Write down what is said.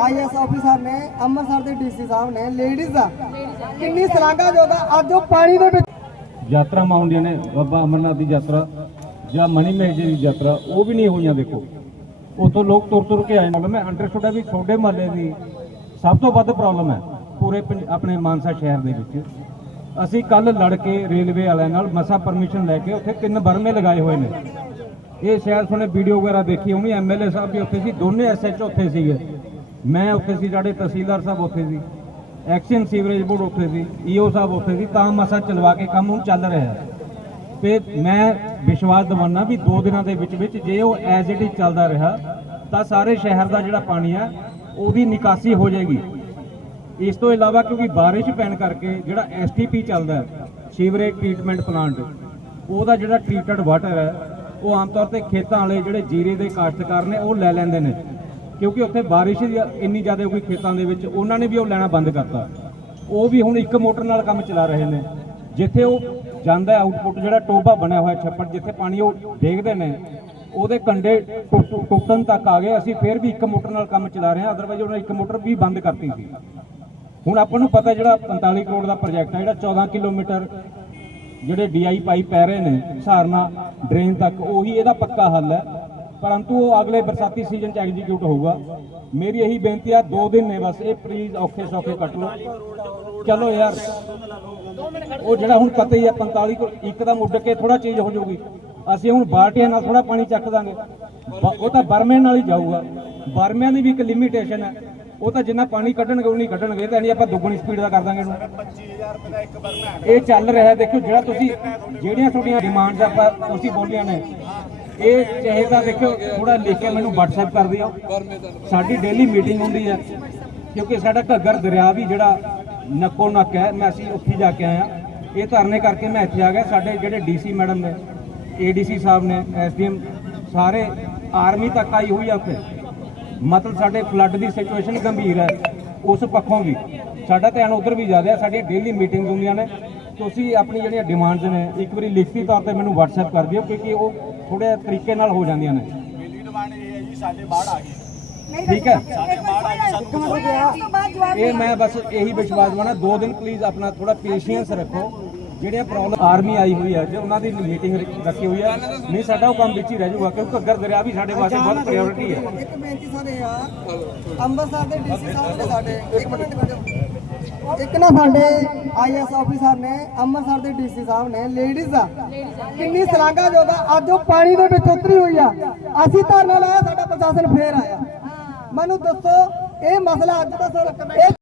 Is officer ਨੇ, ਅੰਮ੍ਰਿਤਸਰ ਦੇ DC ਸਾਹਿਬ ਨੇ ਲੇਡੀਜ਼ ਦਾ ਕਿੰਨੀ ਸ਼ਲਾਘਾਯੋਗ ਆ, ਅੱਜ ਉਹ ਪਾਣੀ ਦੇ ਵਿੱਚ ਯਾਤਰਾਵਾਂ ਆਉਂਦੀਆਂ ਨੇ, ਬਾਬਾ ਅਮਰਨਾਥ ਦੀ ਯਾਤਰਾ ਜਾਂ ਮਨੀ ਮਹੇਸ਼ ਦੀ ਯਾਤਰਾ, ਉਹ ਵੀ ਨਹੀਂ ਹੋਈਆਂ, ਦੇਖੋ। ਉਤੋਂ ਲੋਕ ਤੁਰ ਤੁਰ ਕੇ ਆਏ ਮੈਂ ਅੰਡਰਸਟੂਡ ਹੈ ਵੀ ਛੋਡੇ ਮਹੱਲੇ ਦੀ ਸਭ ਤੋਂ ਵੱਧ ਪ੍ਰੋਬਲਮ ਹੈ, ਪੂਰੇ ਆਪਣੇ ਮਾਨਸਾ ਸ਼ਹਿਰ ਦੇ ਵਿੱਚ। ਅਸੀਂ ਕੱਲ ਲੜ ਕੇ ਰੇਲਵੇ ਵਾਲਿਆਂ ਨਾਲ ਮਸਾ ਪਰਮਿਸ਼ਨ ਲੈ ਕੇ ਉੱਥੇ ਤਿੰਨ ਬਰਮੇ ਲਗਾਏ ਹੋਏ ਨੇ। ਇਹ ਸ਼ਹਿਰ ਤੁਹਾਨੂੰ ਵੀਡੀਓ ਵਗੈਰਾ ਦੇਖੀ ਹੋਣੀ ਐਮਐਲਏ ਸਾਹਿਬ ਵੀ ਉੱਥੇ ਸੀ, ਦੋਨੇ ਐਸਐਚ ਉੱਥੇ ਸੀਗੇ। ਮੈਂ ਉੱਥੇ ਸੀ, ਸਾਡੇ ਤਹਿਸੀਲਦਾਰ ਸਾਹਿਬ ਉੱਥੇ ਸੀ। ਐਕਸ਼ਨ ਸੀਵਰੇਜ ਬੋਰਡ ਉੱਥੇ ਸੀ ਈਓ ਸਾਹਿਬ ਉੱਥੇ ਸੀ, ਤਾਂ ਮਸਾ ਚਲਵਾ ਕੇ ਕੰਮ ਹੁਣ ਚੱਲ ਰਿਹਾ। ਹੈ ਤੇ ਮੈਂ ਵਿਸ਼ਵਾਸ ਦਿਵਾਨਾ ਵੀ 2 ਦਿਨਾਂ ਦੇ ਵਿੱਚ ਵਿੱਚ ਜੇ ਉਹ ਐਜ਼ ਇਟ ਇਜ਼ ਚੱਲਦਾ ਰਿਹਾ, ਤਾਂ ਸਾਰੇ ਸ਼ਹਿਰ ਦਾ ਜਿਹੜਾ ਪਾਣੀ ਆ, ਉਹਦੀ ਨਿਕਾਸੀ ਹੋ ਜਾਏਗੀ। ਇਸ ਤੋਂ ਇਲਾਵਾ ਕਿਉਂਕਿ ਬਾਰਿਸ਼ ਪੈਣ ਕਰਕੇ ਜਿਹੜਾ ਐਸਟੀਪੀ ਚੱਲਦਾ ਸੀਵਰੇਜ ਟ੍ਰੀਟਮੈਂਟ ਪਲਾਂਟ ਉਹਦਾ ਜਿਹੜਾ ਟ੍ਰੀਟਡ ਵਾਟਰ ਹੈ, ਉਹ ਆਮ ਤੌਰ ਤੇ ਖੇਤਾਂ ਵਾਲੇ ਜਿਹੜੇ ਜੀਰੇ ਦੇ ਕਾਸ਼ਤਕਾਰ ਨੇ, ਉਹ ਲੈ ਲੈਂਦੇ ਨੇ। ਕਿਉਂਕਿ ਉੱਥੇ ਬਾਰਿਸ਼ ਇੰਨੀ ਜ਼ਿਆਦਾ ਹੋ ਗਈ ਖੇਤਾਂ ਦੇ ਵਿੱਚ, ਉਹਨਾਂ ਨੇ ਵੀ ਉਹ ਲੈਣਾ ਬੰਦ ਕਰਤਾ। ਉਹ ਵੀ ਹੁਣ ਇੱਕ ਮੋਟਰ ਨਾਲ ਕੰਮ ਚਲਾ ਰਹੇ ਨੇ। ਜਿੱਥੇ ਉਹ ਜਾਂਦਾ ਆਊਟਪੁੱਟ ਜਿਹੜਾ ਟੋਬਾ ਬਣਿਆ ਹੋਇਆ ਛੱਪੜ, ਜਿੱਥੇ ਪਾਣੀ ਉਹ ਦੇਖਦੇ ਨੇ, ਉਹਦੇ ਕੰਡੇ ਟੁੱਟ- ਟੁੱਟਣ ਤੱਕ ਆ ਗਏ। ਅਸੀਂ ਫਿਰ ਵੀ ਇੱਕ ਮੋਟਰ ਨਾਲ ਕੰਮ ਚਲਾ ਰਹੇ ਹਾਂ। ਅਦਰਵਾਈਜ਼ ਉਹਨਾਂ ਇੱਕ ਮੋਟਰ ਵੀ ਬੰਦ ਕਰਤੀ ਸੀ। ਹੁਣ ਆਪਾਂ ਨੂੰ ਪਤਾ ਜਿਹੜਾ 45 ਕਰੋੜ ਦਾ ਪ੍ਰੋਜੈਕਟ ਹੈ ਜਿਹੜਾ 14 ਕਿਲੋਮੀਟਰ ਜਿਹੜੇ ਡੀਆਈ ਪਾਈਪ ਪੈ ਰਹੇ ਨੇ ਸਹਾਰਨਾ ਡਰੇਨ ਤੱਕ, ਉਹੀ ਇਹਦਾ ਪੱਕਾ ਹੱਲ ਹੈ। ਪਰੰਤੂ ਉਹ ਅਗਲੇ ਬਰਸਾਤੀ ਸੀਜ਼ਨ ਚ ਐਗਜ਼ੀਕਿਊਟ ਹੋਊਗਾ। ਮੇਰੀ ਇਹੀ ਬੇਨਤੀ ਆ, ਦੋ ਦਿਨ ਨੇ ਬਸ, ਇਹ ਪਲੀਜ਼ ਔਖੇ ਸੌਖੇ ਕੱਟ ਲਓ। ਚਲੋ ਯਾਰ, ਉਹ ਜਿਹੜਾ ਹੁਣ ਪਤਾ ਹੀ ਆ 45 ਕੋ ਇੱਕਦਮ ਉੱਡ ਕੇ ਥੋੜਾ ਚੇਂਜ ਹੋ ਜਾਊਗੀ। ਅਸੀਂ ਹੁਣ ਬਾਲਟੀਆਂ ਨਾਲ ਥੋੜਾ ਪਾਣੀ ਚੱਕ ਦਾਂਗੇ। ਉਹ ਤਾਂ ਬਰਮਿਆਂ ਨਾਲ ਹੀ ਜਾਊਗਾ। ਬਰਮਿਆਂ ਦੀ ਵੀ ਇੱਕ ਲਿਮਿਟੇਸ਼ਨ ਹੈ ਉਹ ਤਾਂ ਜਿੰਨਾ ਪਾਣੀ ਕੱਢਣਗੇ, ਉਨੀ ਕੱਢਣਗੇ। ਤਾਂ ਨਹੀਂ ਆਪਾਂ ਦੁੱਗਣੀ ਸਪੀਡ ਦਾ ਕਰ ਦਾਂਗੇ ਇਹਨੂੰ। ਇਹ ਚੱਲ ਰਿਹਾ ਦੇਖੋ ਜਿਹੜਾ ਤੁਸੀਂ, ਜਿਹੜੀਆਂ ਤੁਹਾਡੀਆਂ ਡਿਮਾਂਡਸ ਆਪਾਂ, ਤੁਸੀਂ ਬੋਲੀਆਂ ਨੇ ਇਹ ਚਾਹੇ ਤਾਂ ਦੇਖਿਓ ਥੋੜਾ ਲਿਖ ਕੇ ਮੈਨੂੰ WhatsApp ਕਰ ਦਿਓ। ਸਾਡੀ ਡੇਲੀ ਮੀਟਿੰਗ ਹੁੰਦੀ ਹੈ, ਕਿਉਂਕਿ ਸਾਡਾ ਘੱਗਰ ਦਰਿਆ ਵੀ ਜਿਹੜਾ ਨੱਕੋ ਨੱਕ ਹੈ, ਮੈਂ ਅਸੀਂ ਉੱਥੇ ਜਾ ਕੇ ਆਇਆ। ਇਹ ਧਰਨੇ ਕਰਕੇ ਮੈਂ ਇੱਥੇ ਆ ਗਿਆ। ਸਾਡੇ ਜਿਹੜੇ ਡੀਸੀ ਮੈਡਮ ਨੇ ਏਡੀਸੀ ਸਾਹਿਬ ਨੇ ਐਸਡੀਐਮ ਸਾਰੇ ਆਰਮੀ ਤੱਕ ਆਈ ਹੋਈ ਆ ਉੱਥੇ। ਮਤਲਬ ਸਾਡੇ ਫਲੱਡ ਦੀ ਸਿਚੁਏਸ਼ਨ ਗੰਭੀਰ ਹੈ, ਉਸ ਪੱਖੋਂ ਵੀ। ਸਾਡਾ ਧਿਆਨ ਉਧਰ ਵੀ ਜ਼ਿਆਦਾ ਹੈ, ਸਾਡੀਆਂ ਡੇਲੀ ਮੀਟਿੰਗਸ ਹੁੰਦੀਆਂ ਨੇ। ਤੁਸੀਂ ਆਪਣੀ ਜਿਹੜੀਆਂ ਡਿਮਾਂਡਸ ਨੇ ਇੱਕ ਵਾਰੀ ਲਿਖਤੀ ਤੌਰ ਤੇ ਮੈਨੂੰ WhatsApp ਕਰ ਦਿਓ ਕਿਉਂਕਿ ਉਹ ਥੋੜੇ ਤਰੀਕੇ ਨਾਲ ਹੋ ਜਾਂਦੀਆਂ ਨੇ। ਪਹਿਲੀ ਡਿਮਾਂਡ ਇਹ ਹੈ ਜੀ ਸਾਡੇ ਬਾੜ ਆ ਗਈ ਠੀਕ ਹੈ? ਇਹ ਇਹ ਮੈਂ ਬਸ ਇਹੀ ਵਿਸ਼ਵਾਸ ਬਣਾ ਦੋ ਦਿਨ ਪਲੀਜ਼ ਆਪਣਾ ਥੋੜਾ ਪੇਸ਼ੈਂਸ ਰੱਖੋ। ਜਿਹੜੀਆਂ ਪ੍ਰੋਬਲਮ ਆਰਮੀ ਆਈ ਹੋਈ ਹੈ ਜੇ ਉਹਨਾਂ ਦੀ ਮੀਟਿੰਗ ਰੱਖੀ ਹੋਈ ਹੈ ਨਹੀਂ ਸਾਡਾ ਉਹ ਕੰਮ ਵਿੱਚ ਹੀ ਰਹਿ ਜਾਊਗਾ ਕਿਉਂਕਿ ਘੱਗਰ ਦਰਿਆ ਵੀ ਸਾਡੇ ਵਾਸਤੇ ਬਹੁਤ ਪ੍ਰਾਇੋਰਟੀ ਹੈ। ਇੱਕ ਬੇਨਤੀ ਸਾਰੇ ਆ। ਅੰਮ੍ਰਿਤਸਰ ਦੇ ਡੀਸੀ ਸਾਹਿਬ ਨੇ ਸਾਡੇ ਇੱਕ ਮਿੰਟ ਖੜੋ ਇੱਕ ਨਾ ਸਾਡੇ ਆਈਐਸ ਆਫੀਸਰ ਨੇ ਅੰਮ੍ਰਿਤਸਰ ਦੇ ਡੀਸੀ ਸਾਹਿਬ ਨੇ ਲੇਡੀਜ਼ ਦਾ ਕਿੰਨੀ ਸ਼ਲਾਘਾਯੋਗ ਆ। ਅੱਜ ਉਹ ਪਾਣੀ ਦੇ ਵਿੱਚ ਉਤਰੀ ਹੋਈ ਆ। ਅਸੀਂ ਧਰਨਾ ਲਾਇਆ ਸਾਡਾ ਪ੍ਰਸ਼ਾਸਨ ਫੇਰ ਆਇਆ। ਮੈਨੂੰ ਦੱਸੋ ਇਹ ਮਸਲਾ ਅੱਜ ਦਾ ਇਹ